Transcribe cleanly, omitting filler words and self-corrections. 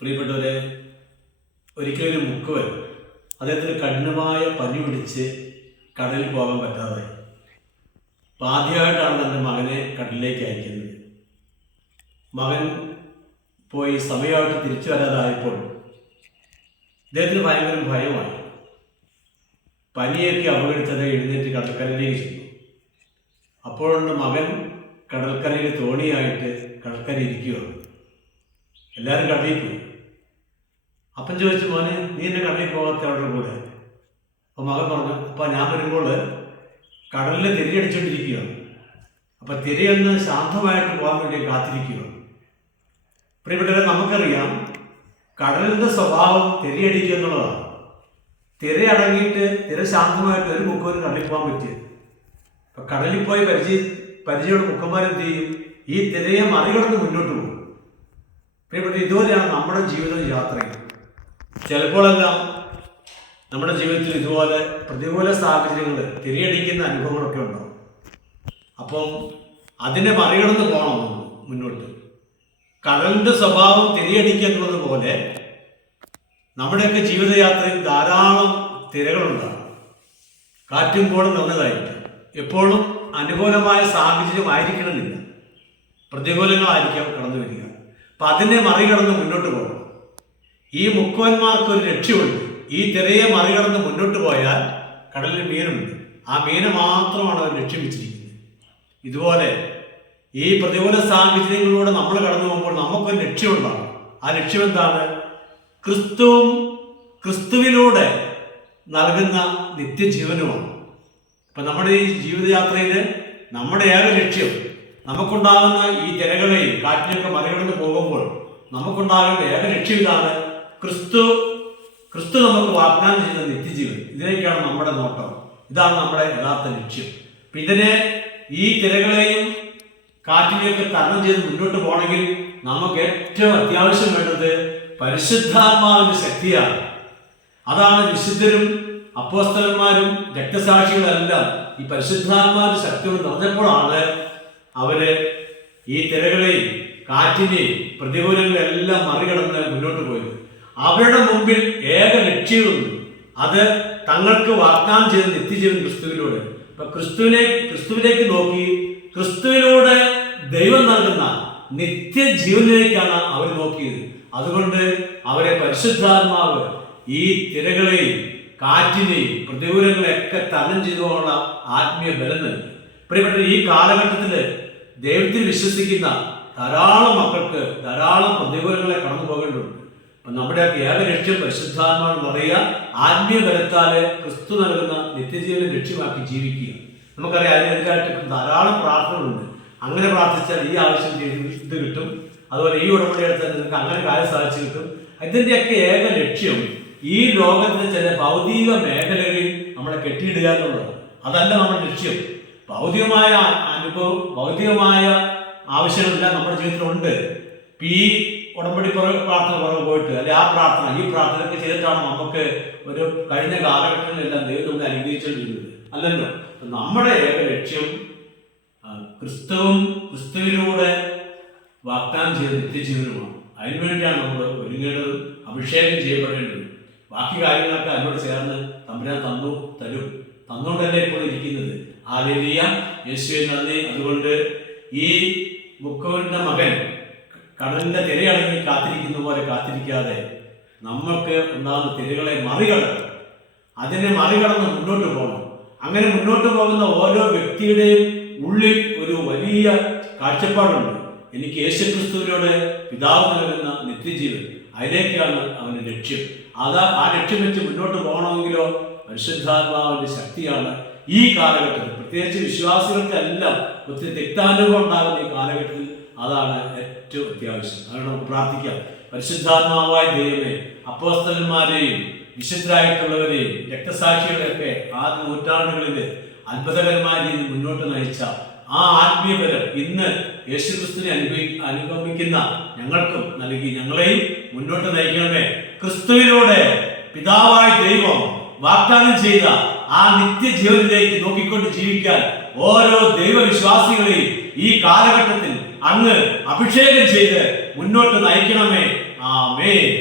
പ്രിയപ്പെട്ടവരെ, ഒരിക്കലൊരു മുക്കുവൻ അദ്ദേഹത്തിന് കഠിനമായ പനി പിടിച്ച് കടലിൽ പോകാൻ പറ്റാതായി. അപ്പം ആദ്യമായിട്ടാണ് തൻ്റെ മകനെ കടലിലേക്ക് അയക്കുന്നത്. മകൻ പോയി സമയമായിട്ട് തിരിച്ചു വരാതായപ്പോൾ അദ്ദേഹത്തിന് ഭയങ്കര ഭയമായി. പനിയൊക്കെ അവഗണിച്ചത് എഴുന്നേറ്റ് കടൽക്കരയിലേക്ക് ചെന്നു. അപ്പോഴുണ്ട് മകൻ കടൽക്കരയിൽ തോണിയായിട്ട് കടൽക്കരയിൽ ഇരിക്കുകയാണ്. എല്ലാവരും കടലിൽ പോയി. അപ്പം ചോദിച്ചു, മോനെ നീ എന്നെ കടലിൽ പോകാത്ത അവരുടെ കൂടെ? അപ്പോൾ മകൻ പറഞ്ഞു, അപ്പം ഞാൻ വരുമ്പോൾ കടലിൽ തിരയടിച്ചുകൊണ്ടിരിക്കുകയാണ്. അപ്പം തിരയൊന്ന് ശാന്തമായിട്ട് പോകാൻ വേണ്ടി കാത്തിരിക്കുകയാണ്. പ്രിയപ്പെട്ടവരെ, നമുക്കറിയാം കടലിൻ്റെ സ്വഭാവം തിരയടിക്കുക എന്നുള്ളതാണ്. തിരയടങ്ങിയിട്ട് തിര ശാന്തമായിട്ട് ഒരു മുക്കുവന് കടലിൽ പോകാൻ പറ്റിയത്. അപ്പം കടലിൽ പോയി പരിചയമുള്ള മുക്കന്മാരെന്ത് ചെയ്യും? ഈ തിരയെ മറികടന്ന് മുന്നോട്ട് പോകും. പ്രിയപ്പെട്ട, ഇതുപോലെയാണ് നമ്മുടെ ജീവിത യാത്രയിൽ. ചിലപ്പോഴെല്ലാം നമ്മുടെ ജീവിതത്തിൽ ഇതുപോലെ പ്രതികൂല സാഹചര്യങ്ങൾ, തിരയടിക്കുന്ന അനുഭവങ്ങളൊക്കെ ഉണ്ടാവും. അപ്പം അതിനെ മറികടന്ന് പോകണം മുന്നോട്ട്. കടലിൻ്റെ സ്വഭാവം തിരയടിക്കുക എന്നുള്ളത് പോലെ നമ്മുടെയൊക്കെ ജീവിതയാത്രയിൽ ധാരാളം തിരകളുണ്ടാകും. കാറ്റും കോളും നിറഞ്ഞതായിട്ട് എപ്പോഴും അനുകൂലമായ സാഹചര്യം ആയിരിക്കണമെന്നില്ല, പ്രതികൂലങ്ങളായിരിക്കാം കടന്നു വരിക. അപ്പം അതിനെ മറികടന്ന് മുന്നോട്ട് പോകണം. ഈ മുക്കുവന്മാർക്കൊരു ലക്ഷ്യമുണ്ട്. ഈ തിരയെ മറികടന്ന് മുന്നോട്ട് പോയാൽ കടലിൽ മീനുണ്ട്. ആ മീനെ മാത്രമാണ് അവർ ലക്ഷ്യം വെച്ചിരിക്കുന്നത്. ഇതുപോലെ ഈ പ്രതികൂല സാഹചര്യങ്ങളിലൂടെ നമ്മൾ കടന്നു പോകുമ്പോൾ നമുക്കൊരു ലക്ഷ്യമുണ്ടാകും. ആ ലക്ഷ്യം എന്താണ്? ക്രിസ്തുവിലൂടെ നൽകുന്ന നിത്യജീവനുമാണ്. അപ്പം നമ്മുടെ ഈ ജീവിതയാത്രയിൽ നമ്മുടെ ഏക ലക്ഷ്യം, നമുക്കുണ്ടാകുന്ന ഈ തിരകളെയും കാറ്റിനെയൊക്കെ മറികടന്ന് പോകുമ്പോൾ നമുക്കുണ്ടാകേണ്ട ഏക ലക്ഷ്യം ഇതാണ്: ക്രിസ്തു നമുക്ക് വാഗ്ദാനം ചെയ്യുന്ന നിത്യജീവൻ. ഇതിലേക്കാണ് നമ്മുടെ നോട്ടം. ഇതാണ് നമ്മുടെ യഥാർത്ഥ ലക്ഷ്യം. ഇതിനെ, ഈ തിരകളെയും കാറ്റിനെയൊക്കെ തരണം ചെയ്ത് മുന്നോട്ട് പോകണമെങ്കിൽ നമുക്ക് ഏറ്റവും അത്യാവശ്യം വേണ്ടത് പരിശുദ്ധാത്മാവിന്റെ ശക്തിയാണ്. അതാണ് വിശുദ്ധരും അപ്പോസ്തലന്മാരും രക്തസാക്ഷികളെല്ലാം ഈ പരിശുദ്ധാത്മാവിന്റെ ശക്തി നിറഞ്ഞപ്പോഴാണ് അവര് ഈ തിരകളെയും കാറ്റിനെയും പ്രതികൂലങ്ങളെല്ലാം മറികടന്ന് മുന്നോട്ട് പോയത്. അവരുടെ മുമ്പിൽ ഏക ലക്ഷ്യമുണ്ട്. അത് തങ്ങൾക്ക് വാഗ്ദാനം ചെയ്ത നിത്യജീവൻ ക്രിസ്തുവിലൂടെ. അപ്പൊ ക്രിസ്തുവിലേക്ക് നോക്കി ക്രിസ്തുവിലൂടെ ദൈവം നൽകുന്ന നിത്യജീവനിലേക്കാണ് അവർ നോക്കിയത്. അതുകൊണ്ട് അവരെ പരിശുദ്ധാത്മാവ് ഈ തിരകളെയും കാറ്റിനെയും പ്രതികൂലങ്ങളെയൊക്കെ തരണം ചെയ്തുകൊണ്ടുള്ള ആത്മീയ ബലം നൽകി. പ്രിയപ്പെട്ട, ഈ കാലഘട്ടത്തിൽ ദൈവത്തിൽ വിശ്വസിക്കുന്ന ധാരാളം മക്കൾക്ക് ധാരാളം പ്രതികൂലങ്ങളെ കടന്നു പോകേണ്ടതുണ്ട്. അപ്പം നമ്മുടെയൊക്കെ ഏക ലക്ഷ്യം പരിശുദ്ധാത്മാവ് പറയുക, ആത്മീയ ബലത്താല് ക്രിസ്തു നൽകുന്ന നിത്യജീവനെ ലക്ഷ്യമാക്കി ജീവിക്കുക. നമുക്കറിയാം, അതിനെതിരായിട്ട് ധാരാളം പ്രാർത്ഥനകളുണ്ട്. അങ്ങനെ പ്രാർത്ഥിച്ചാൽ ഈ ആവശ്യം ഇത് കിട്ടും, അതുപോലെ ഈ ഉടമ്പടി എടുത്താൽ നിങ്ങൾക്ക് അങ്ങനെ കാര്യം സാധിച്ചു കിട്ടും. ഇതിൻ്റെയൊക്കെ ഏക ലക്ഷ്യം ഈ ലോകത്തിലെ ചില ഭൗതിക മേഖലകളിൽ നമ്മളെ കെട്ടിയിടുക എന്നുള്ളത്. അതല്ല നമ്മുടെ ലക്ഷ്യം. ഭൗതികമായ അനുഭവം, ഭൗതികമായ ആവശ്യങ്ങളെല്ലാം നമ്മുടെ ജീവിതത്തിലുണ്ട്. ഈ ഉടമ്പടി പ്രാർത്ഥന പുറകെ പോയിട്ട് അല്ലെ ആ പ്രാർത്ഥന ഈ പ്രാർത്ഥനയൊക്കെ ചെയ്തിട്ടാണ് നമുക്ക് ഒരു കഴിഞ്ഞ കാലഘട്ടങ്ങളിലെല്ലാം ദൈവം നമ്മളെ അനുഗ്രഹിച്ചുകൊണ്ടിരുന്നത്. അല്ലല്ലോ. നമ്മുടെ ഏക ലക്ഷ്യം ക്രിസ്തുവിലൂടെ വാഗ്ദാനം ചെയ്ത നിത്യജീവനുമാണ്. അതിനുവേണ്ടിയാണ് നമ്മൾ ഒരുങ്ങേണ്ടതും അഭിഷേകം ചെയ്യപ്പെടേണ്ടതും. ബാക്കി കാര്യങ്ങളൊക്കെ അതിനോട് ചേർന്ന് തമ്പുരാൻ തന്നുകൊണ്ടല്ലേ ഇപ്പോൾ ഇരിക്കുന്നത്. ഹല്ലേലൂയ, യേശുവേ നന്ദി. അതുകൊണ്ട് ഈ മുക്കുവന്റെ മകൻ കടലിന്റെ തിരയടങ്ങി കാത്തിരിക്കുന്ന പോലെ കാത്തിരിക്കാതെ നമ്മൾക്ക് ഉണ്ടാകുന്ന തിരകളെ മറികടക്കണം. അതിനെ മറികടന്ന് മുന്നോട്ട് പോകണം. അങ്ങനെ മുന്നോട്ട് പോകുന്ന ഓരോ വ്യക്തിയുടെയും ഉള്ളിൽ ഒരു വലിയ കാഴ്ചപ്പാടുണ്ട്. എനിക്ക് യേശുക്രിസ്തുവിനോട് പിതാവ് നൽകുന്ന നിത്യജീവൻ, അതിലേക്കാണ് അവന്റെ ലക്ഷ്യം. ആ ലക്ഷ്യം വെച്ച് മുന്നോട്ട് പോകണമെങ്കിലോ പരിശുദ്ധാത്മാവിന്റെ ശക്തിയാണ് ഈ കാലഘട്ടത്തിൽ, പ്രത്യേകിച്ച് വിശ്വാസികൾക്കെല്ലാം ഒത്തിരി തെറ്റാനുഭവം ഉണ്ടാകുന്ന ഈ കാലഘട്ടത്തിൽ അതാണ് ഏറ്റവും അത്യാവശ്യം. അതുകൊണ്ട് നമുക്ക് പ്രാർത്ഥിക്കാം. പരിശുദ്ധാത്മാവായ ദൈവമേ, അപ്പോസ്തലന്മാരെയും വിശുദ്ധരായിട്ടുള്ളവരെയും രക്തസാക്ഷികളെയൊക്കെ ആദ്യ നൂറ്റാണ്ടുകളിൽ അത്ഭുതകരമായ രീതിയിൽ മുന്നോട്ട് നയിച്ച ആ ആത്മീയബലം ഇന്ന് യേശുക്രിസ്തുവിനെ അനുഗമിക്കുന്ന ഞങ്ങൾക്കും നൽകി ഞങ്ങളെയും മുന്നോട്ട് നയിക്കണമേ. ക്രിസ്തുവിലൂടെ പിതാവായ ദൈവം വാഗ്ദാനം ചെയ്ത ആ നിത്യജീവനിലേക്ക് നോക്കിക്കൊണ്ട് ജീവിക്കാൻ ഓരോ ദൈവവിശ്വാസികളെയും ഈ കാലഘട്ടത്തിൽ അങ്ങ് അഭിഷേകം ചെയ്ത് മുന്നോട്ട് നയിക്കണമേ. ആമേൻ. ആമേൻ.